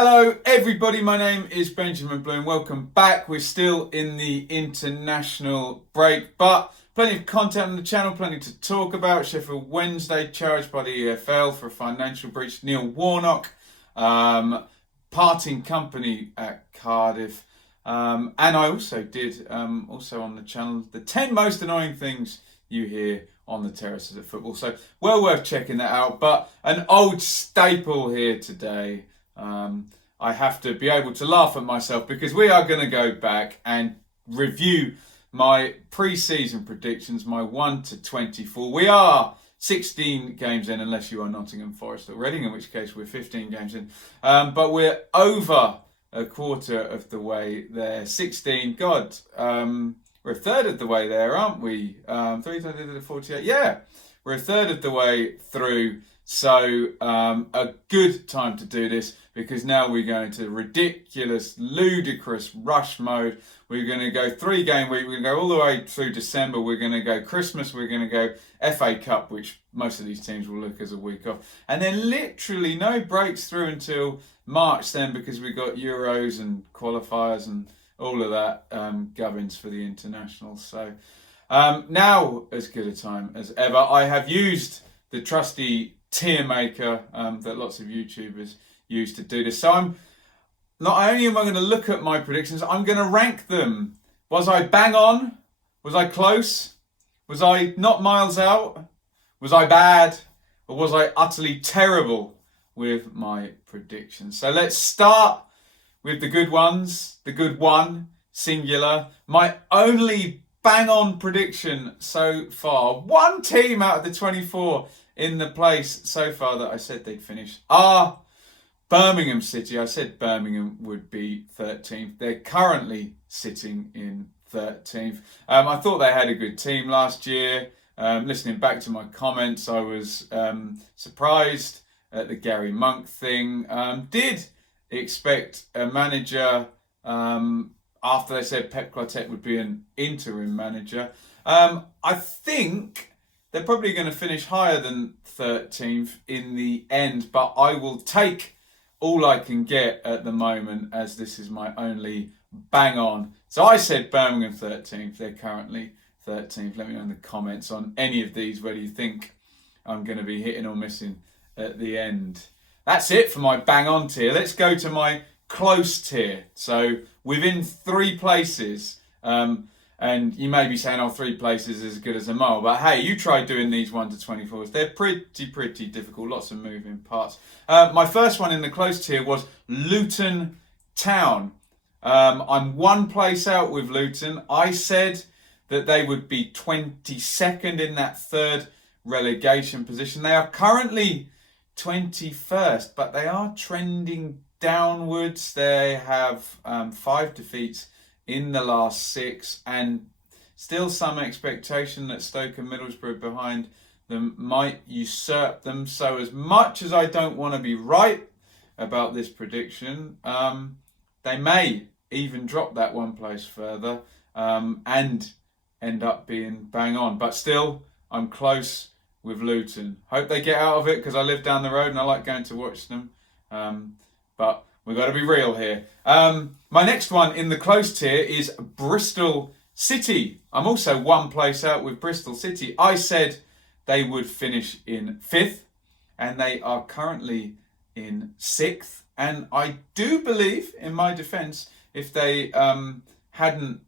Hello everybody, my name is Benjamin Bloom. Welcome back. We're still in the international break, but plenty of content on the channel, plenty to talk about. Sheffield Wednesday charged by the EFL for a financial breach. Neil Warnock parting company at Cardiff. And I also did, also on the channel, the 10 most annoying things you hear on the terraces of football. So well worth checking that out. But an old staple here today. I have to be able to laugh at myself because we are going to go back and review my pre-season predictions, my 1 to 24. We are 16 games in, unless you are Nottingham Forest already, in which case we're 15 games in. But we're over a quarter of the way there. 16, God, we're a third of the way there, aren't we? 48, yeah, we're a third of the way through. So a good time to do this because now we're going to ridiculous, ludicrous rush mode. We're going to go 3-game week. We're going to go all the way through December. We're going to go Christmas. We're going to go FA Cup, which most of these teams will look as a week off. And then literally no breaks through until March then because we've got Euros and qualifiers and all of that gubbins for the internationals. So now as good a time as ever. I have used the trusty tier maker that lots of YouTubers use to do this. So I'm not only am I going to look at my predictions, I'm going to rank them. Was I bang on? Was I close? Was I not miles out? Was I bad? Or was I utterly terrible with my predictions? So let's start with the good ones. The good one, singular. My only bang on prediction so far. One team out of the 24 in the place so far that I said they'd finish are Birmingham City. I said Birmingham would be 13th. They're currently sitting in 13th. I thought they had a good team last year. Listening back to my comments, I was surprised at the Gary Monk thing. Did expect a manager after they said Pep Clotet would be an interim manager. I think they're probably going to finish higher than 13th in the end, but I will take all I can get at the moment as this is my only bang on. So I said Birmingham 13th. They're currently 13th. Let me know in the comments on any of these whether you think I'm going to be hitting or missing at the end. That's it for my bang on tier. Let's go to my close tier. So within 3 places. And you may be saying, oh, 3 places is as good as a mile. But hey, you try doing these 1 to 24s. They're pretty difficult. Lots of moving parts. My first one in the close tier was Luton Town. I'm 1 place out with Luton. I said that they would be 22nd in that 3rd relegation position. They are currently 21st, but they are trending downwards. They have 5 defeats in the last 6, and still some expectation that Stoke and Middlesbrough behind them might usurp them. So as much as I don't want to be right about this prediction, they may even drop that 1 place further and end up being bang on. But still, I'm close with Luton. Hope they get out of it because I live down the road and I like going to watch them. But we've got to be real here. My next one in the close tier is Bristol City. I'm also 1 place out with Bristol City. I said they would finish in 5th, and they are currently in 6th. And I do believe, in my defence, if they hadn't...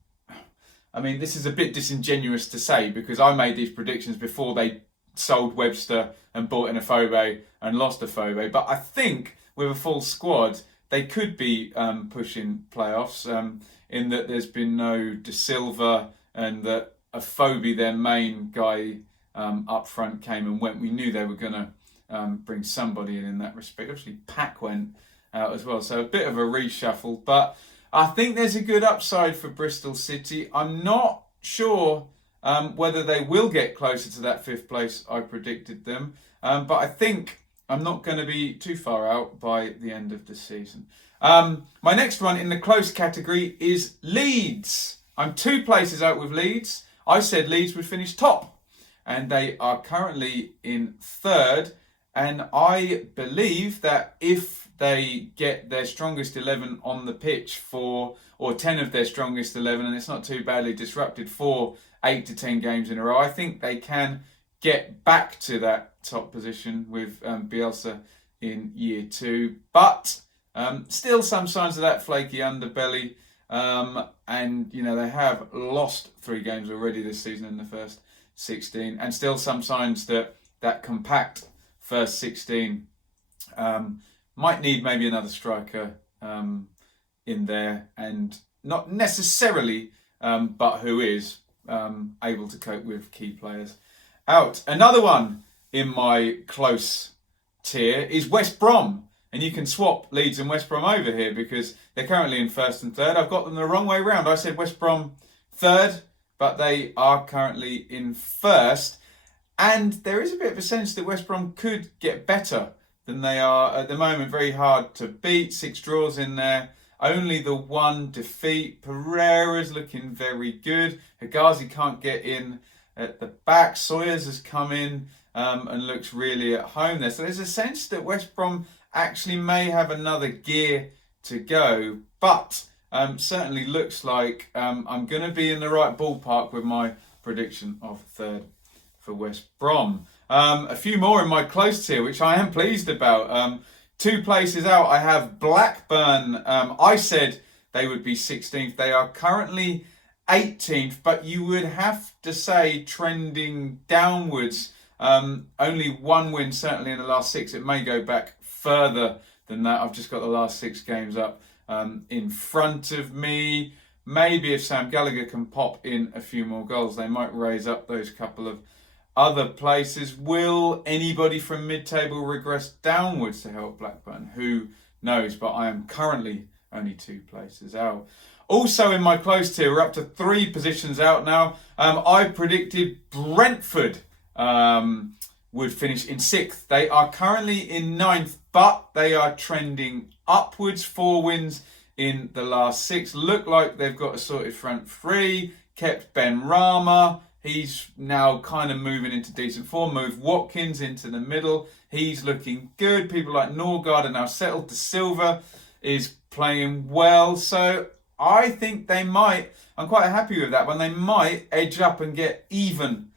I mean, this is a bit disingenuous to say because I made these predictions before they sold Webster and bought in a Phobe and lost a Phobe. But I think with a full squad, they could be pushing playoffs in that there's been no De Silva and that Afobe, their main guy up front, came and went. We knew they were going to bring somebody in that respect. Obviously, Pack went out as well. So a bit of a reshuffle. But I think there's a good upside for Bristol City. I'm not sure whether they will get closer to that 5th place I predicted them. But I think I'm not going to be too far out by the end of the season. My next one in the close category is Leeds. I'm 2 places out with Leeds. I said Leeds would finish top, and they are currently in 3rd. And I believe that if they get their strongest 11 on the pitch or 10 of their strongest 11, and it's not too badly disrupted for 8 to 10 games in a row, I think they can get back to that top position with Bielsa in year 2. But still some signs of that flaky underbelly. And, they have lost 3 games already this season in the first 16. And still some signs that compact first 16 might need maybe another striker in there. And not necessarily, but who is able to cope with key players out. Another one in my close tier is West Brom. And you can swap Leeds and West Brom over here because they're currently in first and third. I've got them the wrong way round. I said West Brom third, but they are currently in first. And there is a bit of a sense that West Brom could get better than they are at the moment. Very hard to beat. 6 draws in there. Only the 1 defeat. Pereira's looking very good. Higazi can't get in at the back. Sawyers has come in and looks really at home there. So there's a sense that West Brom actually may have another gear to go, but certainly looks like I'm going to be in the right ballpark with my prediction of third for West Brom. A few more in my close tier, which I am pleased about. 2 places out, I have Blackburn. I said they would be 16th. They are currently 18th, but you would have to say trending downwards. Only 1 win, certainly in the last 6. It may go back further than that. I've just got the last 6 games up in front of me. Maybe if Sam Gallagher can pop in a few more goals, they might raise up those couple of other places. Will anybody from mid-table regress downwards to help Blackburn? Who knows? But I am currently only 2 places out. Also in my close tier, we're up to 3 positions out now. I predicted Brentford would finish in 6th. They are currently in 9th, but they are trending upwards. 4 wins in the last 6. Look like they've got a sorted front 3. Kept Ben Rama. He's now kind of moving into decent form. Moved Watkins into the middle. He's looking good. People like Norgard are now settled. De Silva is playing well. So I think they might, I'm quite happy with that one, they might edge up and get even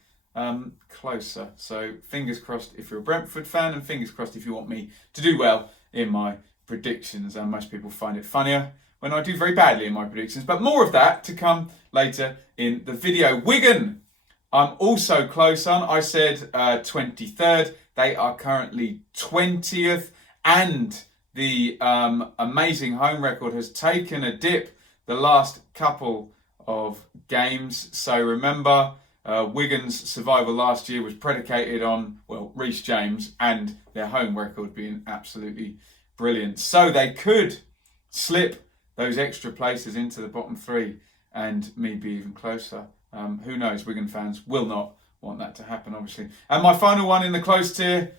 closer. So fingers crossed if you're a Brentford fan, and fingers crossed if you want me to do well in my predictions. And most people find it funnier when I do very badly in my predictions, but more of that to come later in the video. Wigan, I'm also close on. I said 23rd. They are currently 20th, and the amazing home record has taken a dip the last couple of games. So remember, Wigan's survival last year was predicated on, Reece James and their home record being absolutely brilliant. So they could slip those extra places into the bottom 3 and maybe even closer. Who knows? Wigan fans will not want that to happen, obviously. And my final one in the close tier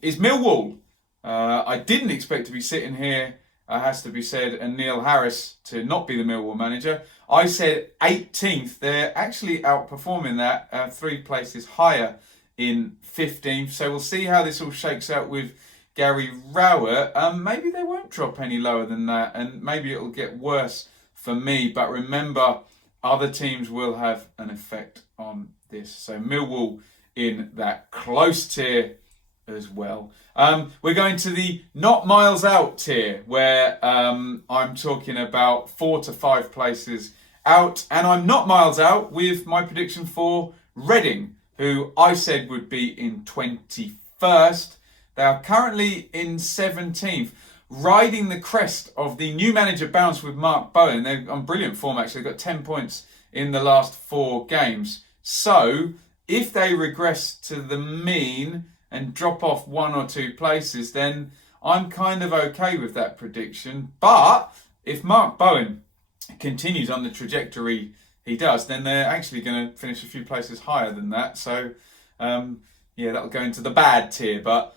is Millwall. I didn't expect to be sitting here, has to be said, and Neil Harris to not be the Millwall manager. I said 18th. They're actually outperforming that, 3 places higher in 15th. So we'll see how this all shakes out with Gary Rowett. Maybe they won't drop any lower than that, and maybe it'll get worse for me. But remember, other teams will have an effect on this. So Millwall in that close tier as well. We're going to the not miles out tier, where I'm talking about 4 to 5 places out, and I'm not miles out with my prediction for Reading, who I said would be in 21st. They are currently in 17th, riding the crest of the new manager bounce with Mark Bowen. They're on brilliant form, actually. They've got 10 points in the last 4 games. So if they regress to the mean and drop off 1 or 2 places, then I'm kind of okay with that prediction. But if Mark Bowen continues on the trajectory he does, then they're actually going to finish a few places higher than that. So that'll go into the bad tier, but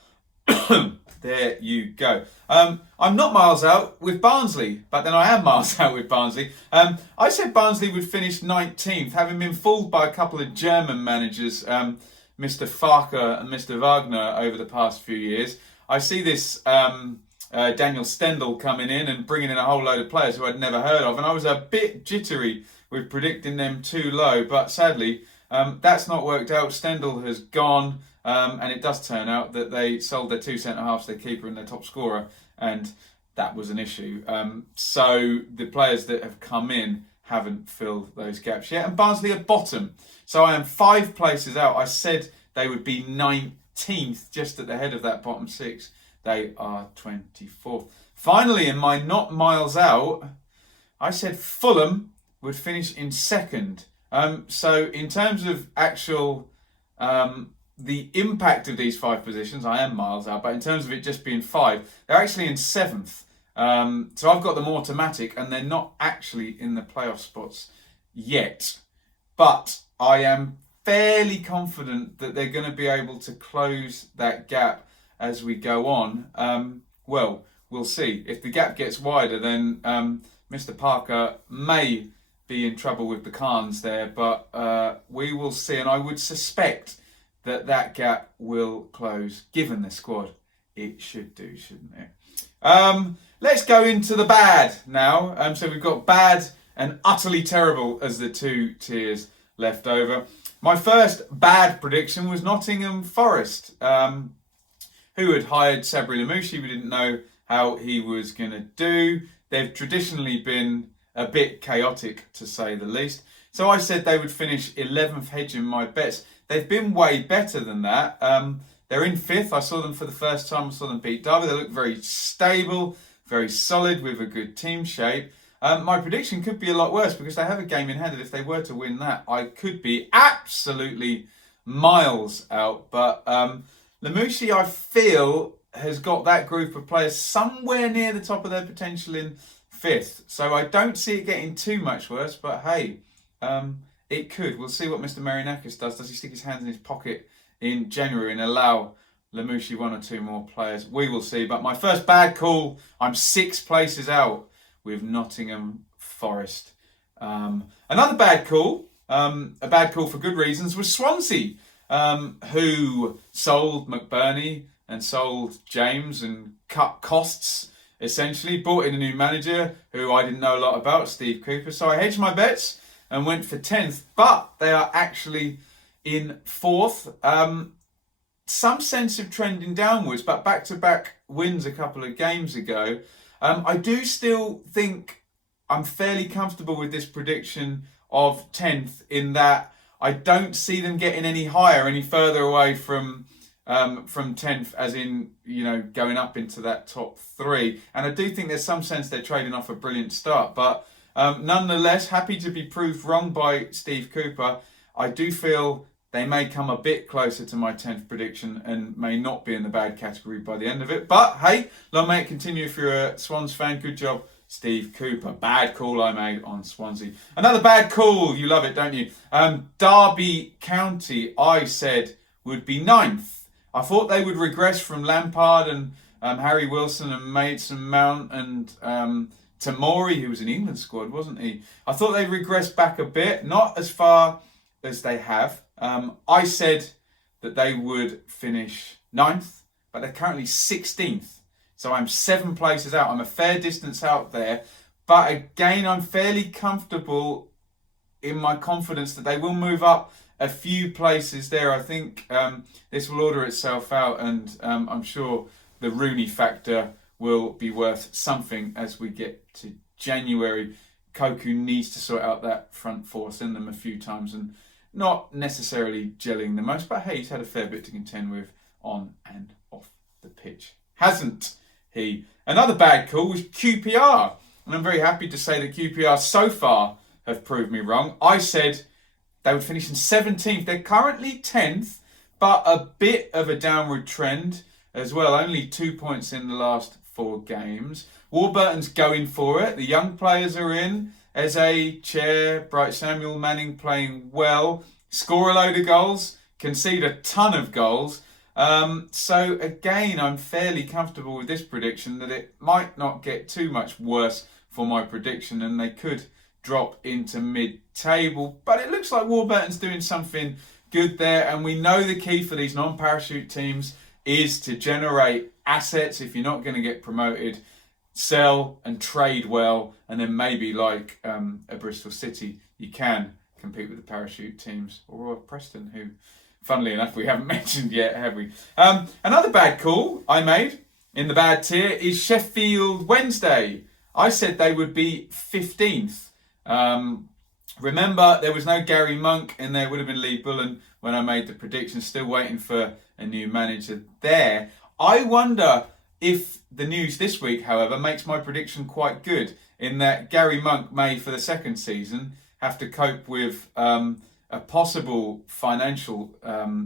there you go. I'm not miles out with Barnsley, but then I am miles out with Barnsley. I said Barnsley would finish 19th, having been fooled by a couple of German managers, Mr. Farker and Mr. Wagner, over the past few years. I see this Daniel Stendhal coming in and bringing in a whole load of players who I'd never heard of. And I was a bit jittery with predicting them too low. But sadly, that's not worked out. Stendhal has gone. And it does turn out that they sold their 2 centre-halves, their keeper and their top scorer. And that was an issue. So the players that have come in haven't filled those gaps yet. And Barnsley are bottom. So I am 5 places out. I said they would be 19th, just at the head of that bottom 6. They are 24th. Finally, in my not miles out, I said Fulham would finish in 2nd. So in terms of actual the impact of these 5 positions, I am miles out. But in terms of it just being 5, they're actually in 7th. So I've got them automatic, and they're not actually in the playoff spots yet. But I am fairly confident that they're going to be able to close that gap as we go on. Well, we'll see. If the gap gets wider, then Mr. Parker may be in trouble with the Khans there, but we will see. And I would suspect that gap will close, given the squad. It should do, shouldn't it? Let's go into the bad now. So we've got bad and utterly terrible as the 2 tiers left over. My first bad prediction was Nottingham Forest, who had hired Sabri Lamouchi. We didn't know how he was going to do. They've traditionally been a bit chaotic, to say the least. So I said they would finish 11th, hedging my bets. They've been way better than that. They're in 5th. I saw them for the first time. I saw them beat Derby. They look very stable, very solid, with a good team shape. My prediction could be a lot worse because they have a game in hand, and if they were to win that, I could be absolutely miles out. But Lamouchi, I feel, has got that group of players somewhere near the top of their potential in 5th. So I don't see it getting too much worse, but hey, it could. We'll see what Mr. Marinakis does. Does he stick his hands in his pocket in January and allow Lamouchi 1 or 2 more players? We will see. But my first bad call, I'm 6 places out with Nottingham Forest. Another bad call, a bad call for good reasons, was Swansea, who sold McBurney and sold James and cut costs, essentially. Brought in a new manager who I didn't know a lot about, Steve Cooper. So I hedged my bets and went for 10th, but they are actually in 4th. Some sense of trending downwards, but back-to-back wins a couple of games ago. I do still think I'm fairly comfortable with this prediction of 10th, in that I don't see them getting any higher, any further away from 10th, as in, you know, going up into that top 3. And I do think there's some sense they're trading off a brilliant start, but nonetheless, happy to be proved wrong by Steve Cooper. I do feel they may come a bit closer to my 10th prediction and may not be in the bad category by the end of it. But hey, long may it continue if you're a Swans fan. Good job, Steve Cooper. Bad call I made on Swansea. Another bad call. You love it, don't you? Derby County, I said, would be 9th. I thought they would regress from Lampard and Harry Wilson and Mason Mount and Tamori, who was in England squad, wasn't he? I thought they'd regress back a bit, not as far as they have. I said that they would finish 9th, but they're currently 16th. So I'm 7 places out. I'm a fair distance out there. But again, I'm fairly comfortable in my confidence that they will move up a few places there. I think this will order itself out, and I'm sure the Rooney factor will be worth something as we get to January. Koku needs to sort out that front 4, send them a few times, and not necessarily gelling the most, but hey, he's had a fair bit to contend with on and off the pitch, hasn't he? Another bad call was QPR, and I'm very happy to say that QPR so far have proved me wrong. I said they would finish in 17th. They're currently 10th, but a bit of a downward trend as well. Only 2 points in the last 4 games. Warburton's going for it. The young players are in. Eze, Chair, Bright Samuel Manning playing well. Score a load of goals. Concede a ton of goals. So again, I'm fairly comfortable with this prediction that it might not get too much worse for my prediction, and they could drop into mid-table. But it looks like Warburton's doing something good there, and we know the key for these non-parachute teams is to generate assets. If you're not going to get promoted, sell and trade well, and then maybe like a Bristol City, you can compete with the parachute teams, or Preston, who, funnily enough, we haven't mentioned yet, have we? Another bad call I made in the bad tier is Sheffield Wednesday. I said they would be 15th. Remember, there was no Gary Monk, and there would have been Lee Bullen when I made the prediction. Still waiting for a new manager there. I wonder if the news this week, however, makes my prediction quite good, in that Gary Monk may, for the second season, have to cope with a possible financial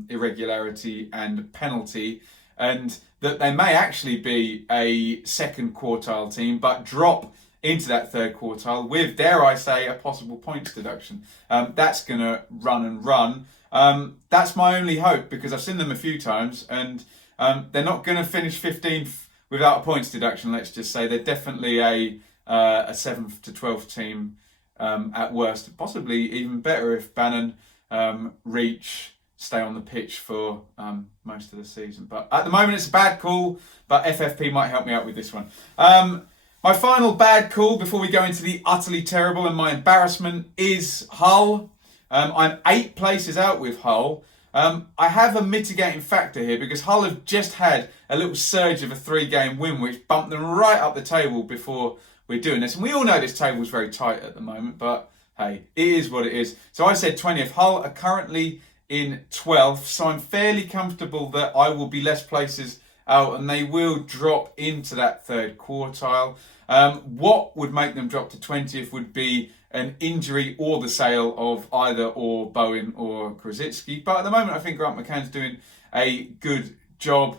irregularity and penalty, and that they may actually be a second quartile team, but drop into that third quartile with, dare I say, a possible points deduction. That's going to run and run. That's my only hope, because I've seen them a few times, and they're not going to finish 15th without a points deduction, let's just say. They're definitely a 7th to 12th team at worst. Possibly even better if Bannon, Reach stay on the pitch for most of the season. But at the moment it's a bad call, but FFP might help me out with this one. My final bad call before we go into the utterly terrible and my embarrassment is Hull. I'm 8 places out with Hull. I have a mitigating factor here, because Hull have just had a little surge of a 3-game win, which bumped them right up the table before we're doing this. And we all know this table is very tight at the moment, but hey, it is what it is. So I said 20th. Hull are currently in 12th, so I'm fairly comfortable that I will be less places out and they will drop into that third quartile. What would make them drop to 20th would be an injury or the sale of either or Bowen or Krasicki. But at the moment, I think Grant McCann's doing a good job.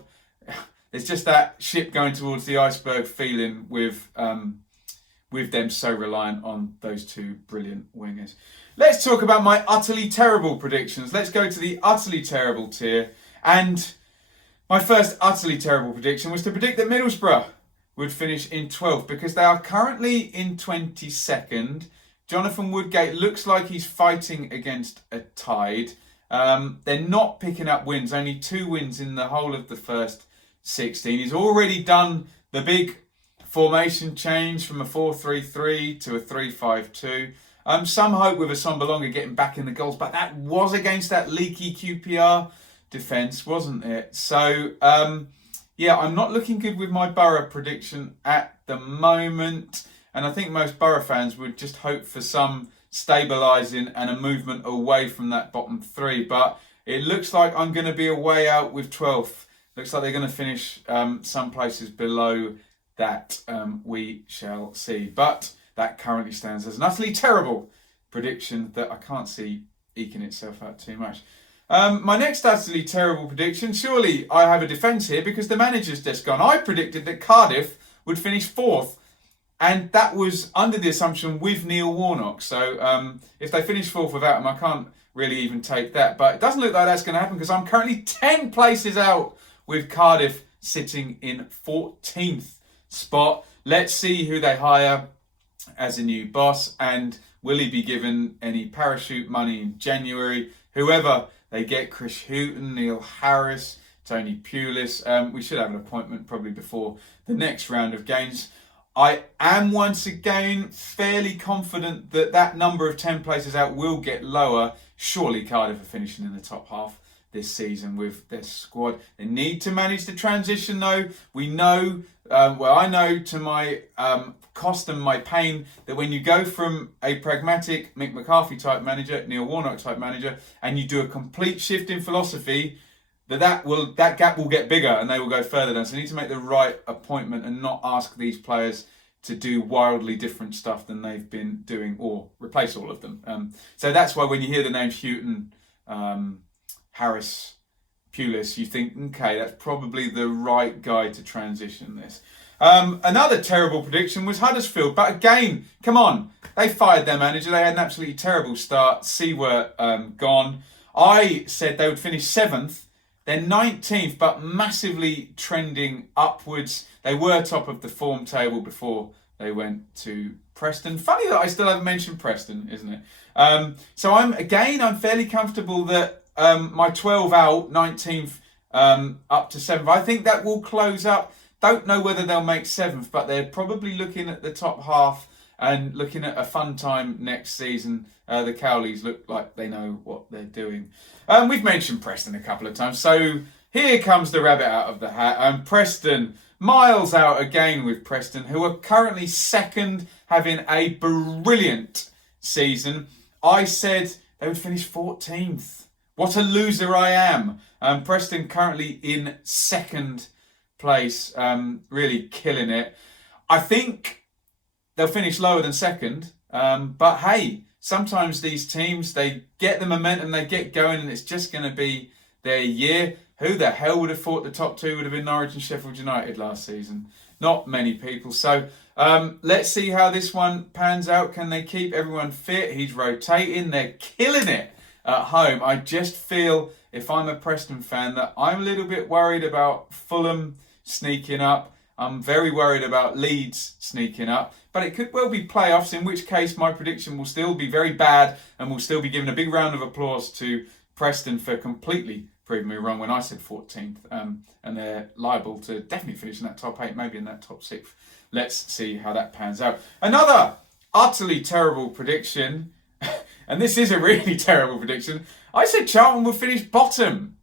There's just that ship going towards the iceberg feeling with them so reliant on those two brilliant wingers. Let's talk about my utterly terrible predictions. Let's go to the utterly terrible tier. And my first utterly terrible prediction was to predict that Middlesbrough would finish in 12th, because they are currently in 22nd. Jonathan Woodgate looks like he's fighting against a tide. They're not picking up wins, only 2 wins in the whole of the first 16. He's already done the big formation change from a 4-3-3 to a 3-5-2. Some hope with Assombalonga getting back in the goals, but that was against that leaky QPR defence, wasn't it? So, yeah, I'm not looking good with my Borough prediction at the moment. And I think most Borough fans would just hope for some stabilising and a movement away from that bottom 3. But it looks like I'm going to be a way out with 12th. Looks like they're going to finish some places below that. We shall see. But that currently stands as an utterly terrible prediction that I can't see eking itself out too much. My next utterly terrible prediction, surely I have a defence here, because the manager's just gone. I predicted that Cardiff would finish 4th. And that was under the assumption with Neil Warnock. So if they finish 4th without him, I can't really even take that. But it doesn't look like that's going to happen, because I'm currently 10 places out with Cardiff sitting in 14th spot. Let's see who they hire as a new boss. And will he be given any parachute money in January? Whoever they get, Chris Hughton, Neil Harris, Tony Pulis. We should have an appointment probably before the next round of games. I am once again fairly confident that that number of 10 places out will get lower. Surely Cardiff are finishing in the top half this season with their squad. They need to manage the transition though. We know, I know to my cost and my pain, that when you go from a pragmatic Mick McCarthy type manager, Neil Warnock type manager, and you do a complete shift in philosophy, that gap will get bigger and they will go further down. So you need to make the right appointment and not ask these players to do wildly different stuff than they've been doing, or replace all of them. So that's why when you hear the names Houghton, Harris, Pulis, you think, okay, that's probably the right guy to transition this. Another terrible prediction was Huddersfield, but again, come on, they fired their manager. They had an absolutely terrible start. Seawert gone. I said they would finish 7th. They're 19th, but massively trending upwards. They were top of the form table before they went to Preston. Funny that I still haven't mentioned Preston, isn't it? So I'm fairly comfortable that my 12 out, 19th up to 7th. I think that will close up. Don't know whether they'll make 7th, but they're probably looking at the top half and looking at a fun time next season. The Cowleys look like they know what they're doing. We've mentioned Preston a couple of times, so here comes the rabbit out of the hat. Preston, miles out again with Preston, who are currently 2nd, having a brilliant season. I said they would finish 14th. What a loser I am. Preston currently in 2nd place, really killing it. I think they'll finish lower than 2nd, but hey, sometimes these teams, they get the momentum, they get going, and it's just going to be their year. Who the hell would have thought the top 2 would have been Norwich and Sheffield United last season? Not many people. So let's see how this one pans out. Can they keep everyone fit? He's rotating. They're killing it at home. I just feel, if I'm a Preston fan, that I'm a little bit worried about Fulham sneaking up. I'm very worried about Leeds sneaking up. But it could well be playoffs, in which case my prediction will still be very bad and will still be given a big round of applause to Preston for completely proving me wrong when I said 14th. And they're liable to definitely finish in that top 8, maybe in that top 6th. Let's see how that pans out. Another utterly terrible prediction, and this is a really terrible prediction. I said Charlton would finish bottom.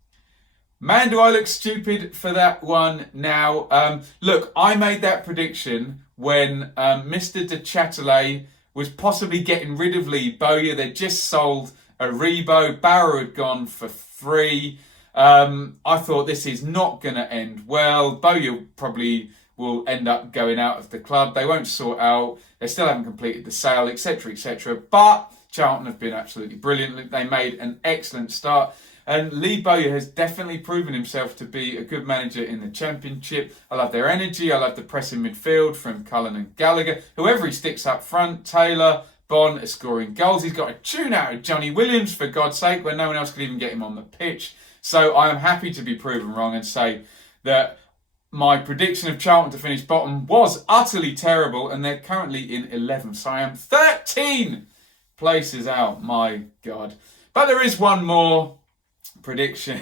Man, do I look stupid for that one now. Look, I made that prediction when Mr. De Chatelet was possibly getting rid of Lee Bowyer. They'd just sold Aribo. Barrow had gone for free. I thought this is not going to end well. Bowyer probably will end up going out of the club. They won't sort out. They still haven't completed the sale, etc., etc. But Charlton have been absolutely brilliant. They made an excellent start. And Lee Bowyer has definitely proven himself to be a good manager in the Championship. I love their energy. I love the pressing midfield from Cullen and Gallagher. Whoever he sticks up front, Taylor, Bond is scoring goals. He's got a tune out of Johnny Williams, for God's sake, when no one else could even get him on the pitch. So I am happy to be proven wrong and say that my prediction of Charlton to finish bottom was utterly terrible, and they're currently in 11th. So I am 13 places out. My God. But there is one more prediction,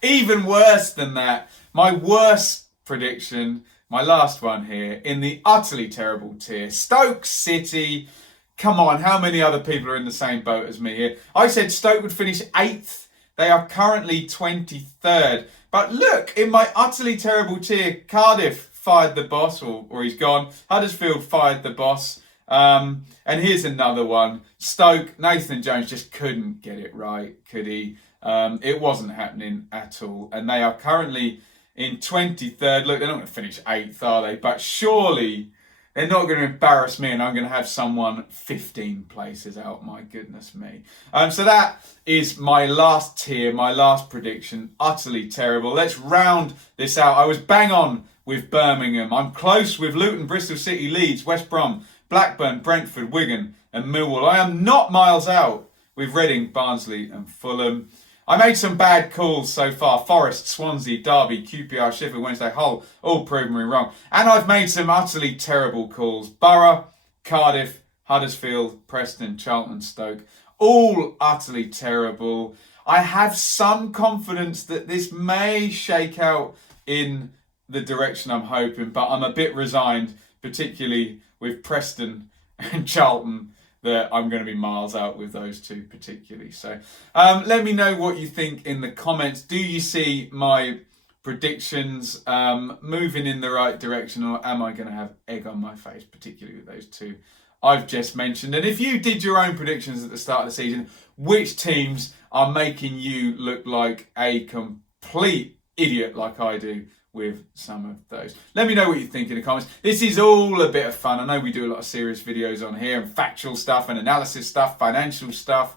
even worse than that. My worst prediction, my last one here, in the utterly terrible tier. Stoke City. Come on, how many other people are in the same boat as me here? I said Stoke would finish 8th. They are currently 23rd. But look, in my utterly terrible tier, Cardiff fired the boss, or he's gone. Huddersfield fired the boss. And here's another one. Stoke, Nathan Jones just couldn't get it right, could he? It wasn't happening at all. And they are currently in 23rd. Look, they're not going to finish 8th, are they? But surely they're not going to embarrass me, and I'm going to have someone 15 places out. My goodness me. So that is my last tier, my last prediction. Utterly terrible. Let's round this out. I was bang on with Birmingham. I'm close with Luton, Bristol City, Leeds, West Brom, Blackburn, Brentford, Wigan and Millwall. I am not miles out with Reading, Barnsley and Fulham. I made some bad calls so far. Forest, Swansea, Derby, QPR, Sheffield Wednesday, Hull, all proving me wrong. And I've made some utterly terrible calls. Borough, Cardiff, Huddersfield, Preston, Charlton, Stoke, all utterly terrible. I have some confidence that this may shake out in the direction I'm hoping, but I'm a bit resigned, particularly with Preston and Charlton, that I'm going to be miles out with those two particularly. So let me know what you think in the comments. Do you see my predictions moving in the right direction, or am I going to have egg on my face, particularly with those two I've just mentioned? And if you did your own predictions at the start of the season, which teams are making you look like a complete idiot like I do with some of those? Let me know what you think in the comments. This is all a bit of fun. I know we do a lot of serious videos on here, and factual stuff and analysis stuff, financial stuff,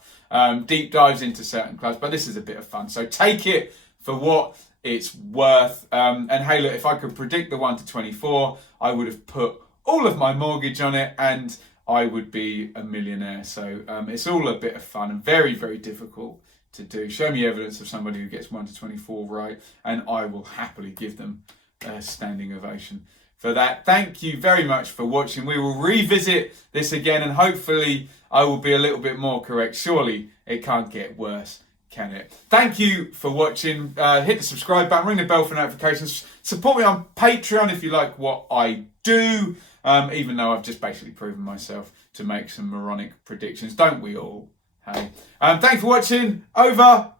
deep dives into certain clubs, but this is a bit of fun. So take it for what it's worth. And hey, look, if I could predict the 1 to 24, I would have put all of my mortgage on it and I would be a millionaire. So it's all a bit of fun and very, very difficult to do. Show me evidence of somebody who gets 1 to 24 right, and I will happily give them a standing ovation for that. Thank you very much for watching. We will revisit this again, and hopefully I will be a little bit more correct. Surely it can't get worse, can it? Thank you for watching. Hit the subscribe button, ring the bell for notifications. Support me on Patreon if you like what I do, even though I've just basically proven myself to make some moronic predictions. Don't we all? Hey. Thanks for watching. Over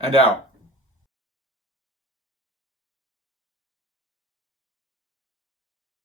and out.